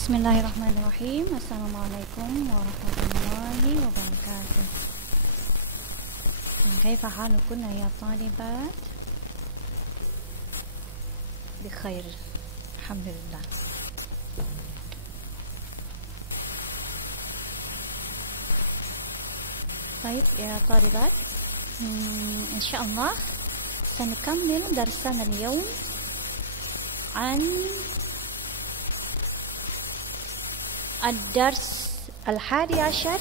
Bismillahirrahmanirrahim. Assalamualaikum warahmatullahi wabarakatuh. كيف حالكن يا طالبات؟ بخير الحمد لله. طيب يا طالبات، إن شاء الله سنكمل درسنا اليوم عن الدرس 11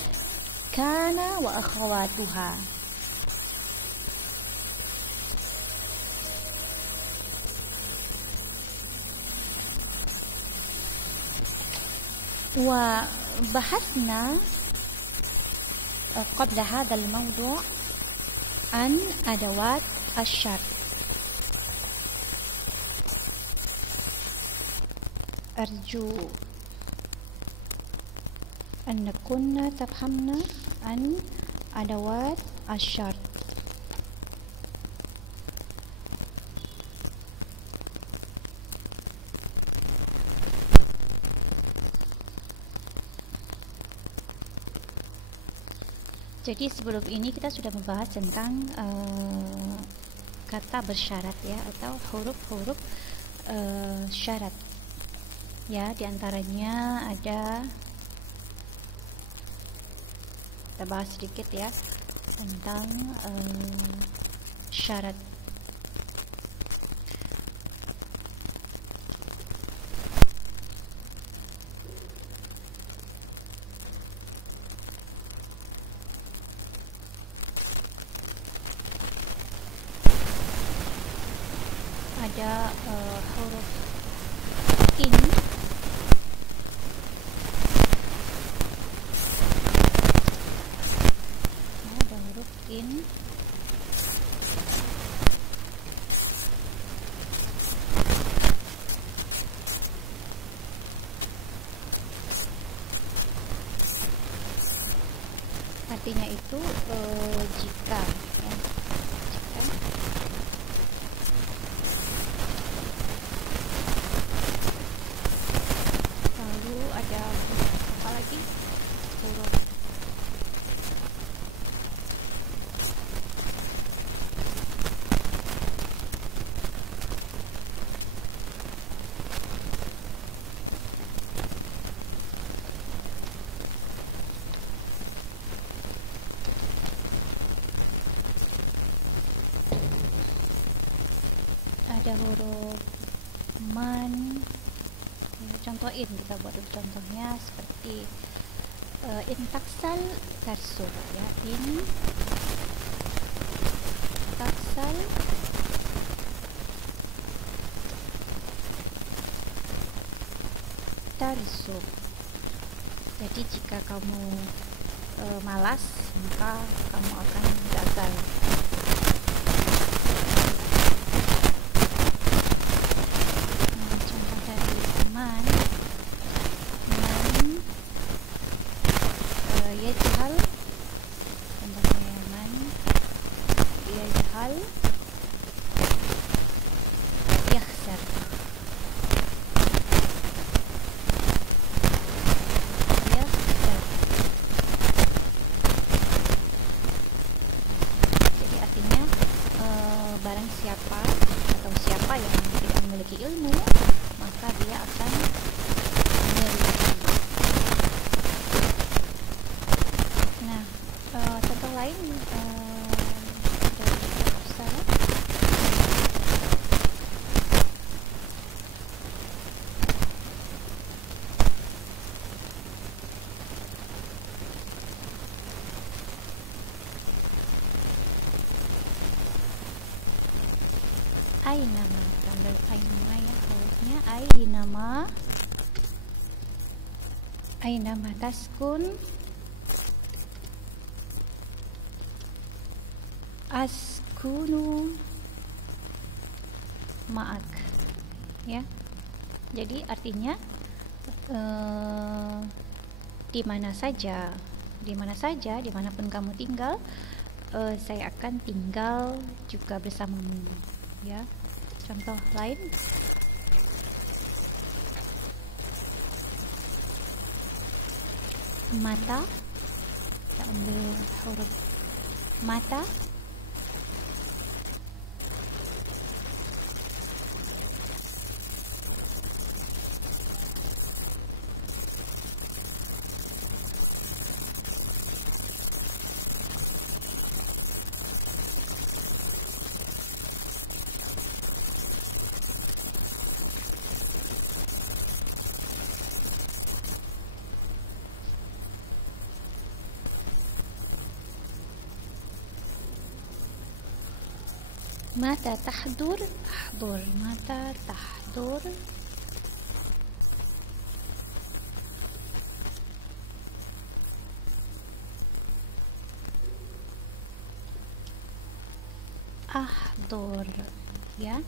كان وأخواتها. وبحثنا قبل هذا الموضوع عن أدوات الشرط. أرجو أنكن تفهمن عن أدوات الشرط. Jadi sebelum ini kita sudah membahas tentang kata bersyarat ya, atau huruf-huruf syarat ya. Diantaranya ada, kita bahas sedikit ya tentang syarat. Ada huruf in, ada huruf in, artinya itu jika ya, jika. Lalu ada apa lagi? Huruf ada huruf man. Contohin, kita buat dulu contohnya seperti intaksal tarsub ya, intaksal tarsub. Jadi jika kamu malas, maka kamu akan gagal. Yajhal, contohnya man, yajhal, yakhsar. Yakhsar. Jadi artinya barang siapa atau siapa yang tidak memiliki ilmu, maka dia akan merugi. Contoh lain dari salah. Ainama, tambah ainama ya, hurufnya ainama taskun, askunu ma'ak ya. Jadi artinya di mana saja, dimanapun kamu tinggal, saya akan tinggal juga bersamamu ya. Contoh lain, mata. Kita ambil huruf mata. متى تحضر أحضر. متى تحضر أحضر. Ya,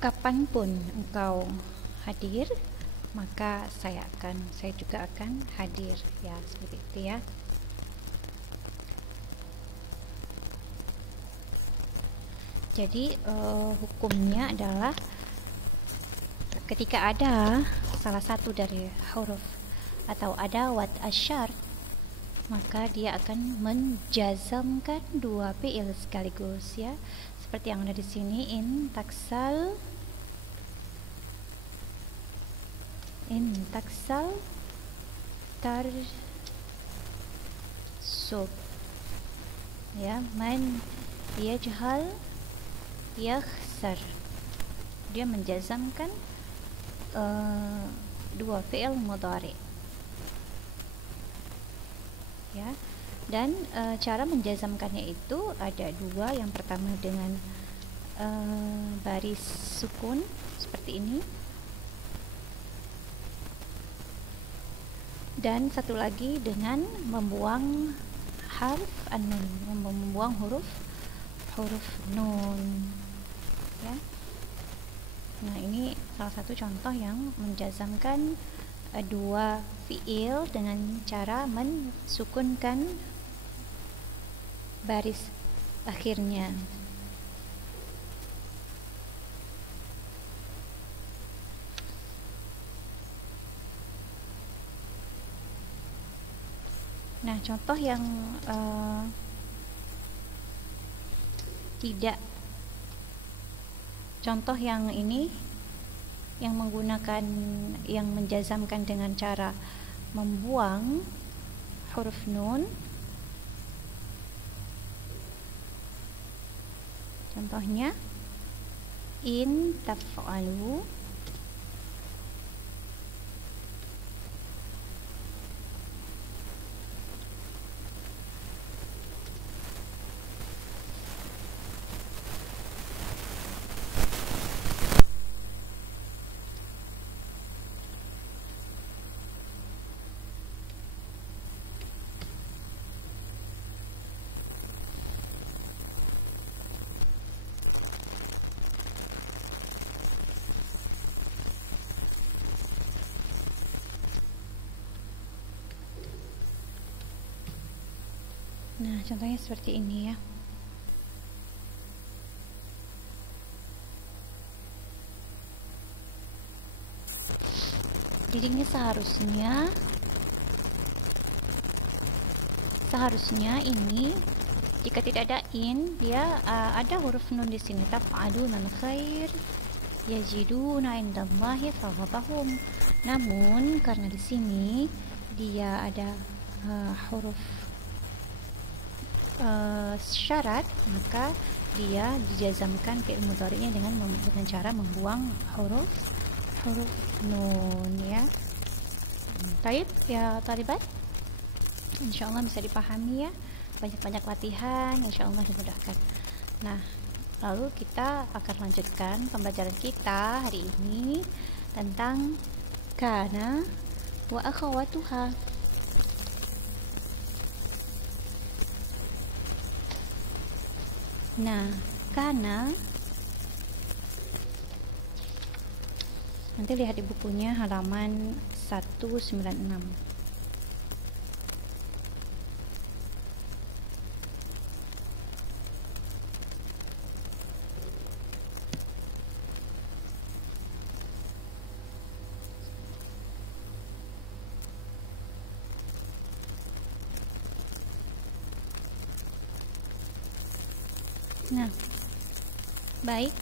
kapanpun engkau hadir, maka saya juga akan hadir, ya, seperti itu ya. Jadi hukumnya adalah ketika ada salah satu dari huruf atau adawat asyar, maka dia akan menjazamkan dua fi'il sekaligus, ya. Seperti yang ada di sini, in taksal tarsub, ya. Man yajhal yakhsar. Dia menjazamkan dua fi'il mudhari, ya. Dan cara menjazamkannya itu ada dua. Yang pertama dengan baris sukun seperti ini, dan satu lagi dengan membuang harf an-nun, membuang huruf nun, ya. Nah, ini salah satu contoh yang menjazamkan dua fiil dengan cara mensukunkan baris akhirnya. Nah, contoh yang contoh yang ini yang menggunakan, yang menjazamkan dengan cara membuang huruf nun. Contohnya in taf'alu Nah, contohnya seperti ini, ya. Jadi ini seharusnya ini jika tidak ada in, dia ada huruf nun di sini, taf'aluna khair yajiduna indallahi thawabahum. Namun karena di sini dia ada huruf syarat, maka dia dijazamkan fi'il mudhari'nya dengan cara membuang huruf nun, ya. Baik ya talibat, insyaallah bisa dipahami, ya. Banyak-banyak latihan, insyaallah dimudahkan. Nah, lalu kita akan lanjutkan pembelajaran kita hari ini tentang kana wa akhawatuha. Nah, kana, nanti lihat di bukunya halaman 196. Nah, baik,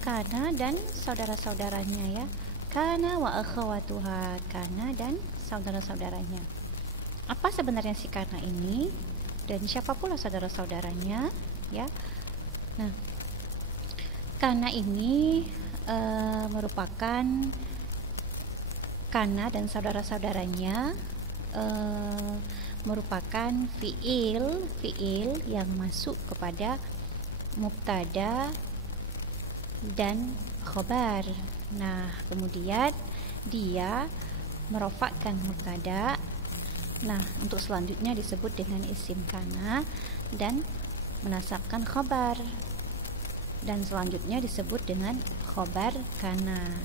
kana dan saudara-saudaranya ya. Kana wa akhawatuha, kana dan saudara-saudaranya. Apa sebenarnya si kana ini dan siapa pula saudara-saudaranya ya? Nah, kana ini merupakan kana dan saudara-saudaranya merupakan fiil yang masuk kepada mubtada dan khabar. Nah, kemudian dia merofakkan mubtada. Nah, untuk selanjutnya disebut dengan isim kana dan menasabkan khabar. Dan selanjutnya disebut dengan khabar kana.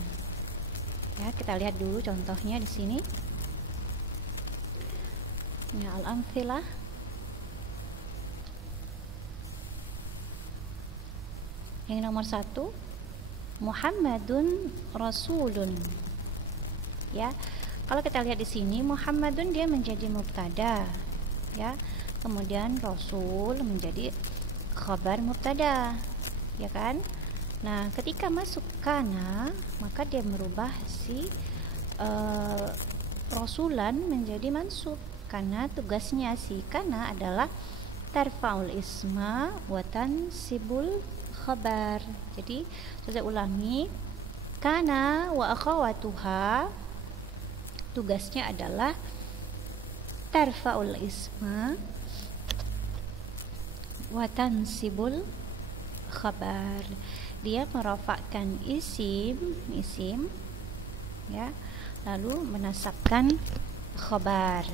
Ya, kita lihat dulu contohnya di sini. Ya, al-amthilah. Yang nomor 1, Muhammadun Rasulun. Ya, kalau kita lihat di sini Muhammadun dia menjadi mubtada, ya. Kemudian Rasul menjadi khabar mubtada, ya kan? Nah, ketika masuk kana, maka dia merubah si Rasulan menjadi mansub karena tugasnya si kana adalah tarfa'ul isma wa tansibul khabar. Jadi saya ulangi, kana wa akhawatuha tugasnya adalah tarfa'ul isma wa tansibul khabar. Dia merofakkan isim ya, lalu menasabkan khabar.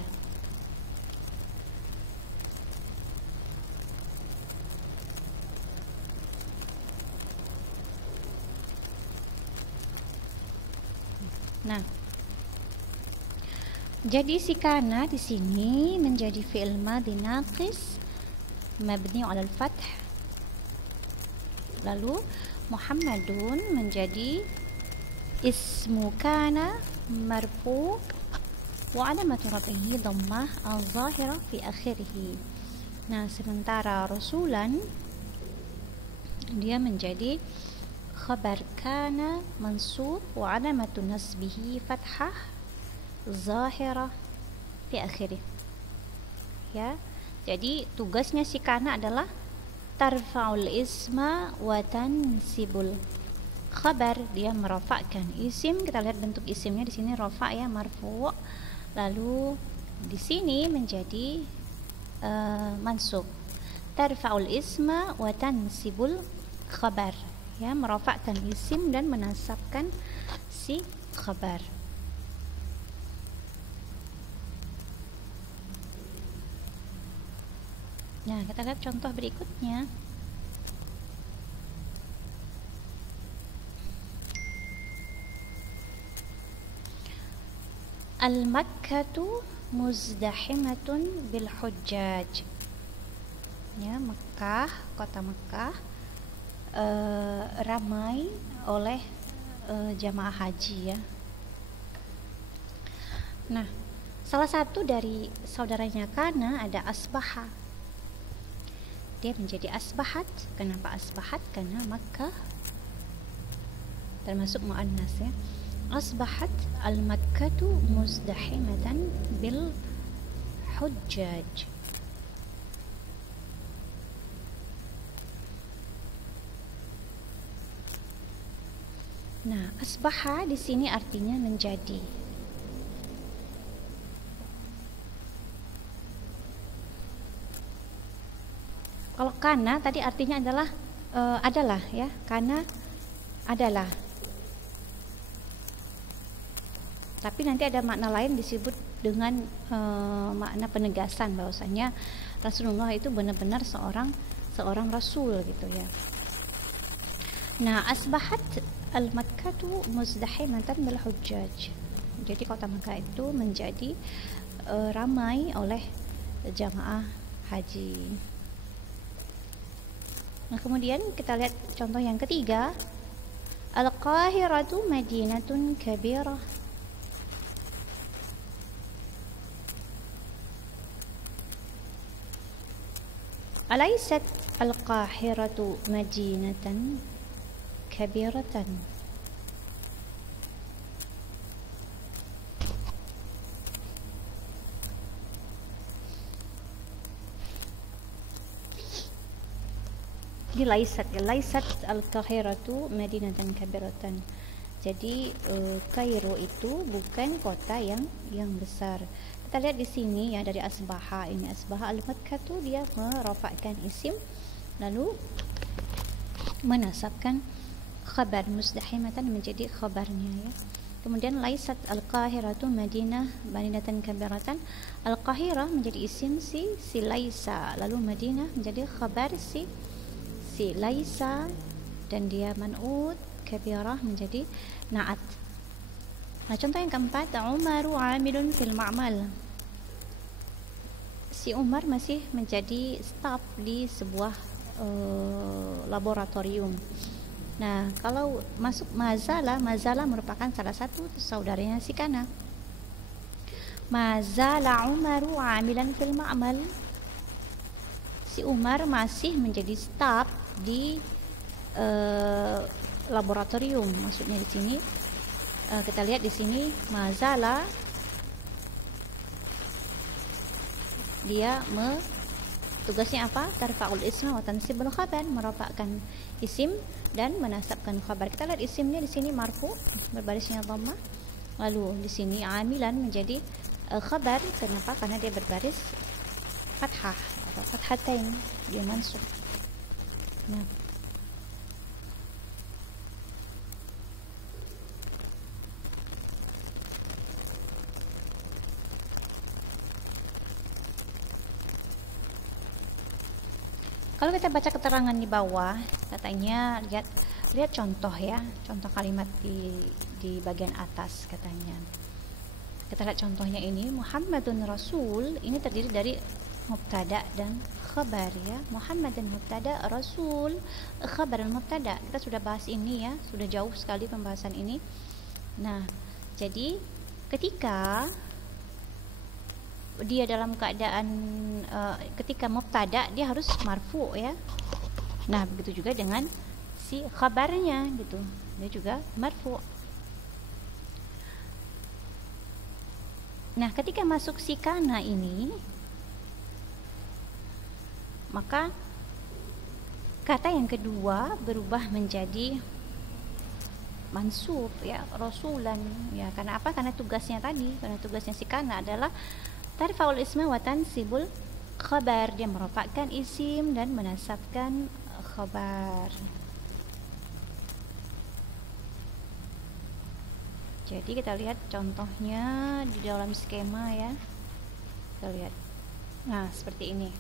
Nah, jadi si kana di sini menjadi fi'il madhi naqis mabni 'ala al-fath. Lalu Muhammadun menjadi ismu kana marfu' wa 'alamatu raf'ihi dhammah al-zahirah fi akhirih. Nah, sementara Rasulan dia menjadi khabar kana mansub wa 'alamatu nasbihi fathah zahirah fi akhirih. Ya, jadi tugasnya si kana adalah tarfa'ul isma wa tansibul khabar. Dia merofakkan isim. Kita lihat bentuk isimnya di sini rofa ya, marfu'. Lalu di sini menjadi mansub. Tarfa'ul isma wa tansibul khabar. Ya, merofakkan isim dan menasabkan si khabar. Nah, kita lihat contoh berikutnya. Al-Makkatu muzdahimatun bil hujjaj. Ya, Mekah, kota Mekah ramai oleh jamaah haji ya. Nah, salah satu dari saudaranya kana ada asbaha. Dia menjadi asbahat. Kenapa asbahat? Karena Makkah termasuk muannas ya. Asbahat al-Makkatu muzdahimatan bil hujjaj. Nah, asbaha di sini artinya menjadi. Kalau kana tadi artinya adalah ya, kana adalah. Tapi nanti ada makna lain disebut dengan makna penegasan bahwasanya Rasulullah itu benar-benar seorang rasul gitu ya. Nah, asbahat al-Makkatu muzdahimatan bil hujjaj. Jadi kota Makkah itu menjadi ramai oleh jamaah haji. Nah, kemudian kita lihat contoh yang ketiga. Al-Qahiratu madinatun kabirah. Alaysat al-Qahiratu madinatan kabiratan. Di laysat al-Qahiratu madinatan kabiratan. Jadi Kairo itu bukan kota yang besar. Kita lihat di sini ya, dari asbaha ini, asbaha al-Makkah tu dia merafakkan isim lalu menasabkan khabar muzdahimatan menjadi khabarnya ya. Kemudian laisat al-Qahiratu madinatan kabiratan. Al-Qahirah menjadi isim si Laisa, lalu Madinah menjadi khabar si Laisa, dan dia man'ut, kabirah menjadi na'at. Nah, contoh yang keempat, Umaru amilun fil ma'mal. Si Umar masih menjadi staf di sebuah laboratorium. Nah, kalau masuk mazala merupakan salah satu saudaranya si Kana. Mazala Umaru amilan fil ma'mal. Si Umar masih menjadi staf di laboratorium. Maksudnya di sini kita lihat di sini mazala dia tugasnya apa? Tarfa'ul isma wa tansibul khabar, merafakkan isim dan menasabkan khabar. Kita lihat isimnya di sini marfu berbarisnya dhammah. Lalu di sini amilan menjadi khabar. Kenapa? Karena dia berbaris fathah atau fathatain, dia mansub. Nah, kalau kita baca keterangan di bawah, katanya lihat contoh ya, contoh kalimat di bagian atas katanya. Kita lihat contohnya ini, Muhammadun Rasul, ini terdiri dari mubtada dan khabar ya. Muhammadun mubtada, Rasul khabar dan mubtada. Kita sudah bahas ini ya, sudah jauh sekali pembahasan ini. Nah, jadi ketika dia dalam keadaan ketika mubtada dia harus marfu ya. Nah, begitu juga dengan si khabarnya gitu. Dia juga marfu. Nah, ketika masuk si kana ini, maka kata yang kedua berubah menjadi mansub ya, rasulan ya. Karena apa? Karena tugasnya tadi, karena tugasnya si kana adalah tarfa'ul isma wa tansibul khabar, dia merofakkan isim dan menasabkan khabar. Jadi kita lihat contohnya di dalam skema ya. Kita lihat. Nah, seperti ini.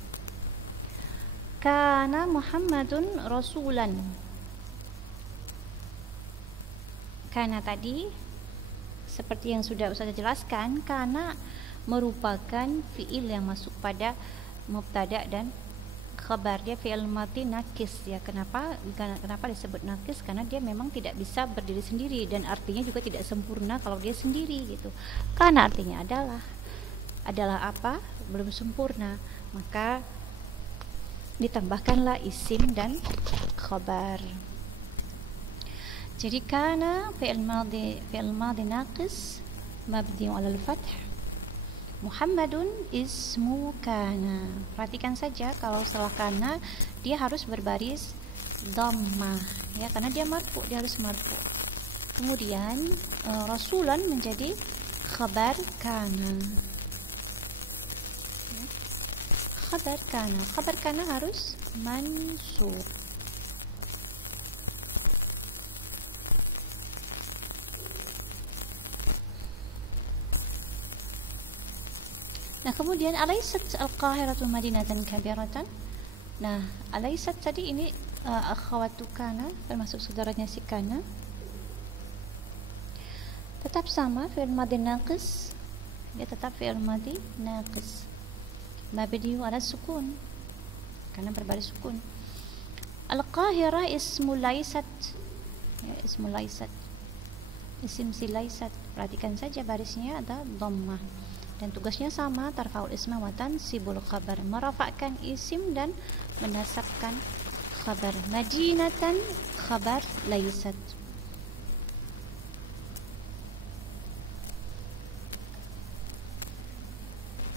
Kana Muhammadun rasulan. Kana tadi seperti yang sudah Ustazah jelaskan, kana merupakan fiil yang masuk pada mubtada dan khabar. Dia fiil mati nakis ya. Kenapa disebut nakis? Karena dia memang tidak bisa berdiri sendiri dan artinya juga tidak sempurna kalau dia sendiri gitu. Karena artinya adalah apa? Belum sempurna. Maka ditambahkanlah isim dan khabar. Jadi kana fiil madi naqis mabni 'ala al-fath. Muhammadun ismu kana. Perhatikan saja kalau setelah kana dia harus berbaris dhammah ya, karena dia marfu, dia harus marfu. Kemudian rasulan menjadi khabar kana. Khabar kana harus mansub. Nah, kemudian alaysat al-Qahiratu madinatan kabiratan. Nah, alaysat tadi ini akhawatu kana, termasuk saudaranya si kana. Tetap sama fi'il madhi naqis. Dia tetap fi'il madhi naqis. Mabni 'ala sukun. Karena berbaris sukun. Al-Qahirah ismu laysat. Ya, ismu laysat. Isim si laysat. Perhatikan saja barisnya ada dhammah. dan tugasnya sama, tarfa'ul isma wa tansibul khabar, merafa'kan isim dan menasabkan khabar. Madinatan khabar laysat.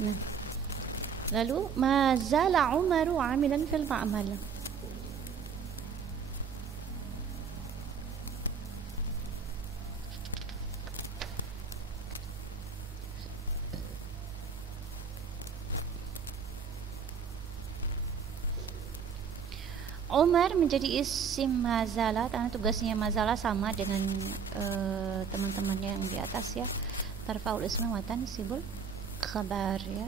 Nah, lalu ma zala Umaru amilan fil ma'mal. Umar menjadi isim mazala karena tugasnya mazala sama dengan teman-teman yang di atas ya. Tarfa'ul isma wa tansibul khabar ya.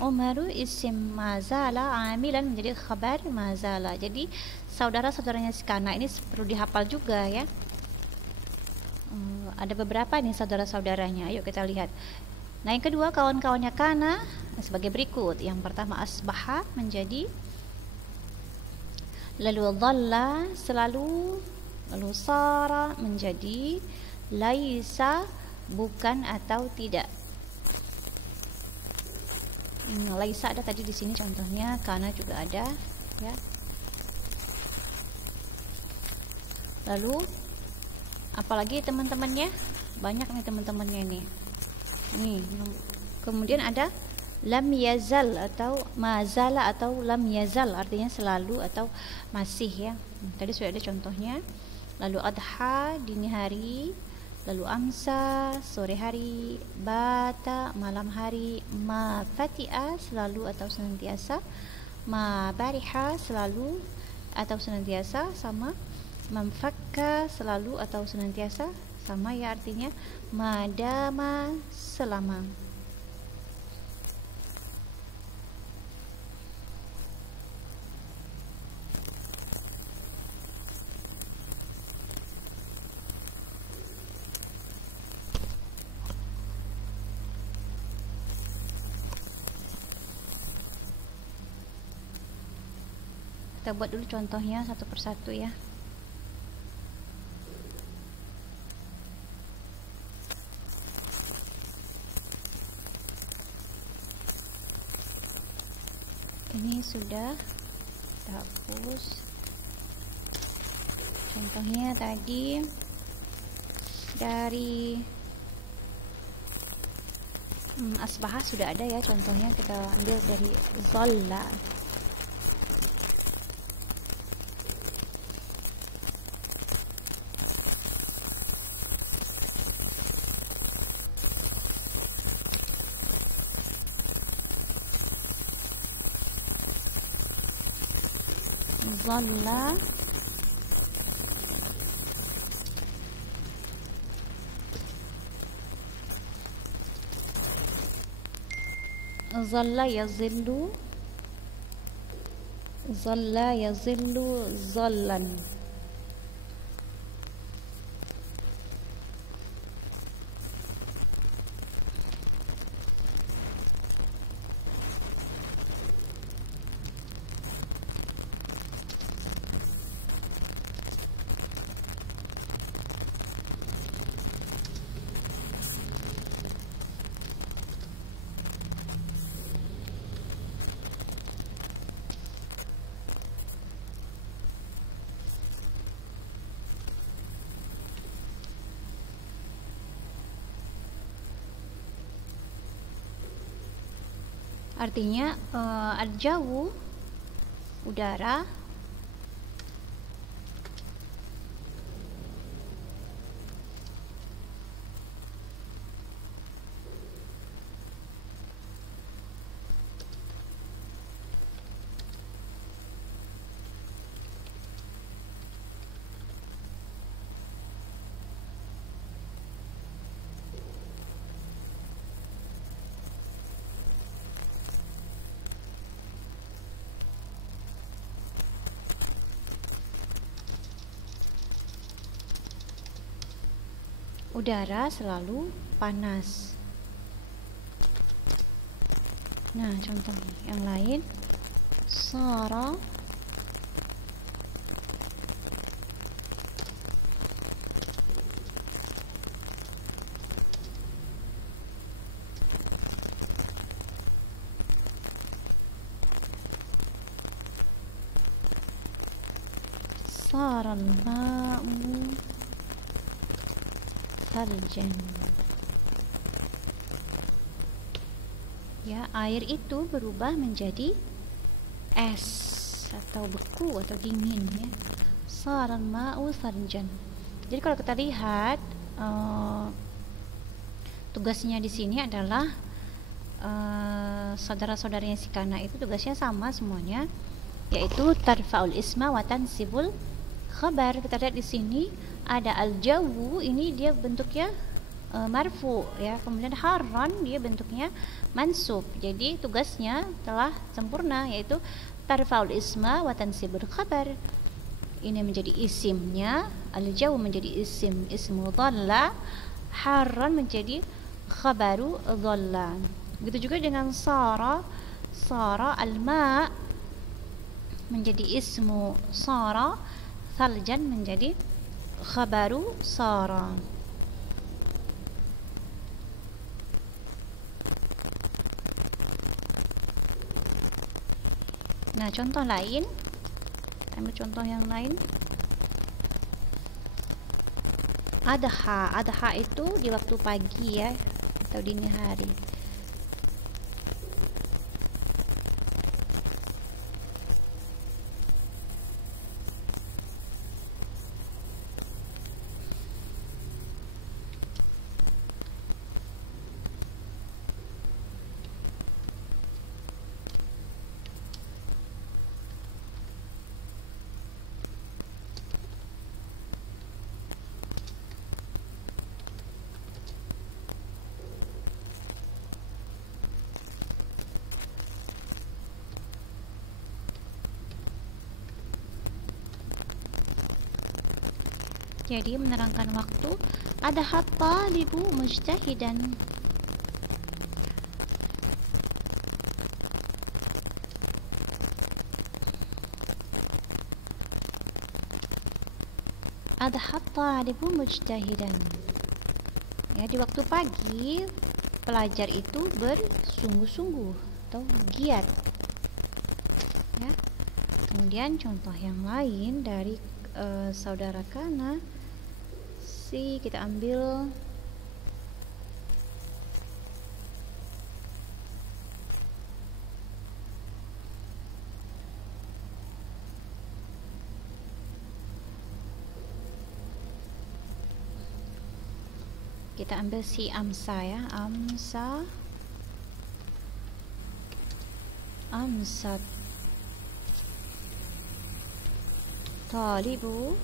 Umaru isim mazala amilan menjadi khabar mazala. Jadi saudara-saudaranya si Kana ini perlu dihafal juga ya. Ada beberapa nih saudara-saudaranya. Ayo kita lihat. Nah, yang kedua kawan-kawannya Kana sebagai berikut. Yang pertama asbaha menjadi, lalu dhalla selalu, lalu sara menjadi, laisa bukan atau tidak. Laisa ada tadi di sini contohnya, kana juga ada ya. Lalu apalagi teman-temannya, banyak nih teman-temannya ini. Nih, kemudian ada lam yazal atau mazala atau lam yazal, artinya selalu atau masih ya. Tadi sudah ada contohnya. Lalu adha dini hari, lalu amsa sore hari, bata malam hari, ma fati'a selalu atau senantiasa, ma bariha selalu atau senantiasa, sama mamfakka selalu atau senantiasa, sama ya, artinya madama selama. Kita buat dulu contohnya satu persatu ya. Ini sudah kita hapus. Contohnya tadi dari asbahah sudah ada ya, contohnya kita ambil dari dhalla. Dhalla dhalla yazillu, dhalla yazillu dhallan. Artinya al-jawu udara, udara selalu panas. Nah, contoh yang lain, sara saral ma'u thaljan. Ya, air itu berubah menjadi es atau beku atau dingin ya. Saral ma'u thaljan. Jadi kalau kita lihat tugasnya di sini adalah saudara-saudaranya si kana itu tugasnya sama semuanya, yaitu tarfa'ul isma wa tansibul khabar. Kita lihat di sini ada al-jawu, ini dia bentuknya marfu ya, kemudian harran dia bentuknya mansub. Jadi tugasnya telah sempurna, yaitu tarfa'ul isma wa tansibul khabar. Ini menjadi isimnya, al-jawu menjadi isim, ismu dhalla, harran menjadi khabaru dhalla. Begitu juga dengan sara, sara al-ma menjadi ismu sara, thaljan menjadi khabaru sara. Nah, contoh lain, ambil contoh yang lain. Adha, adha itu di waktu pagi ya, atau dini hari. Jadi menerangkan waktu, ada talibu mujtahidan. Ada talibu mujtahidan. Ya, di waktu pagi pelajar itu bersungguh-sungguh atau giat. Ya. Kemudian contoh yang lain dari saudara kana, kita ambil si amsa ya, amsat talibu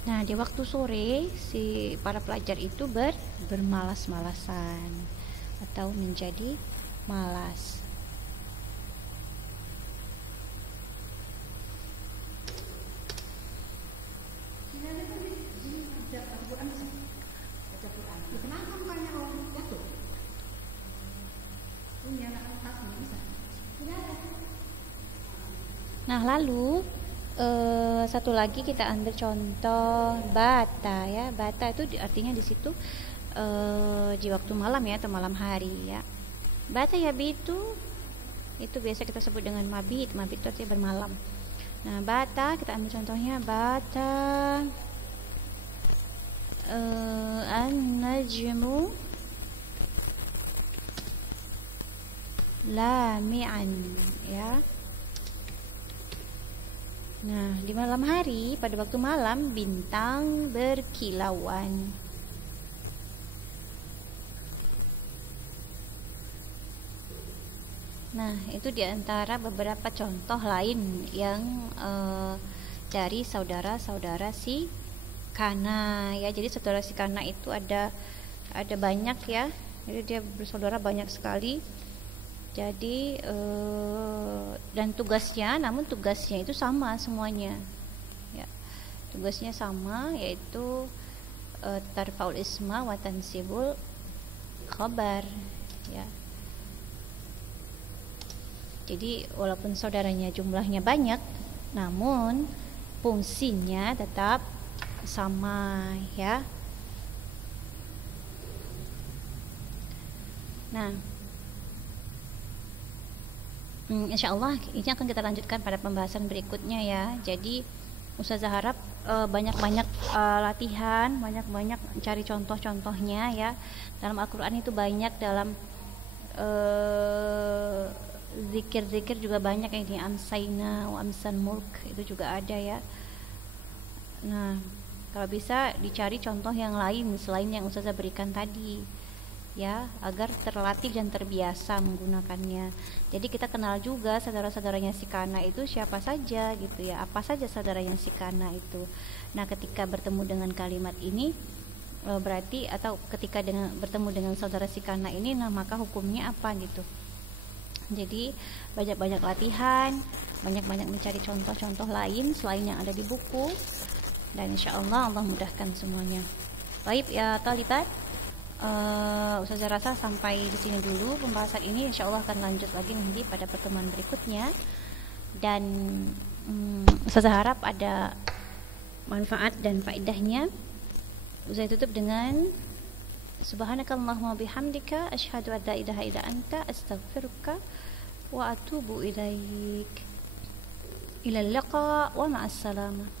Nah, di waktu sore si para pelajar itu bermalas-malasan atau menjadi malas. Nah, lalu satu lagi kita ambil contoh bata ya. Bata itu artinya di situ di waktu malam ya, atau malam hari ya. Bata ya itu biasa kita sebut dengan mabit. Mabit itu artinya bermalam. Nah, bata kita ambil contohnya bata an-najmu lami'an ya. Nah, di malam hari, pada waktu malam, bintang berkilauan. Nah, itu diantara beberapa contoh lain yang dari saudara-saudara si kana ya. Jadi saudara si kana itu ada banyak ya. Jadi dia bersaudara banyak sekali. Jadi dan namun tugasnya itu sama semuanya ya. Tugasnya sama, yaitu tarfaul isma wa tansibul khabar ya. Jadi walaupun saudaranya jumlahnya banyak, namun fungsinya tetap sama ya. Nah, insya Allah ini akan kita lanjutkan pada pembahasan berikutnya ya. Jadi Ustazah harap banyak-banyak latihan, banyak-banyak cari contoh-contohnya ya. Dalam Al-Quran itu banyak, dalam zikir-zikir juga banyak, ini amsayna wa amsan mulk itu juga ada ya. Nah, kalau bisa dicari contoh yang lain selain yang Ustazah berikan tadi ya, agar terlatih dan terbiasa menggunakannya. Jadi kita kenal juga saudara-saudaranya si Kana itu siapa saja gitu ya, apa saja saudaranya si Kana itu. Nah, ketika bertemu dengan kalimat ini berarti, atau ketika bertemu dengan saudara si Kana ini, nah maka hukumnya apa gitu. Jadi banyak-banyak latihan, banyak-banyak mencari contoh-contoh lain selain yang ada di buku, dan insya Allah Allah mudahkan semuanya. Baik ya talibat, Ustazah rasa sampai di sini dulu pembahasan ini. Insya Allah akan lanjut lagi nanti pada pertemuan berikutnya, dan Ustazah harap ada manfaat dan faedahnya. Saya tutup dengan subhanakallahumma bihamdika asyhadu an la ilaha illa anta astaghfiruka wa atubu ilaik. Ilal liqa wa ma'as salamah.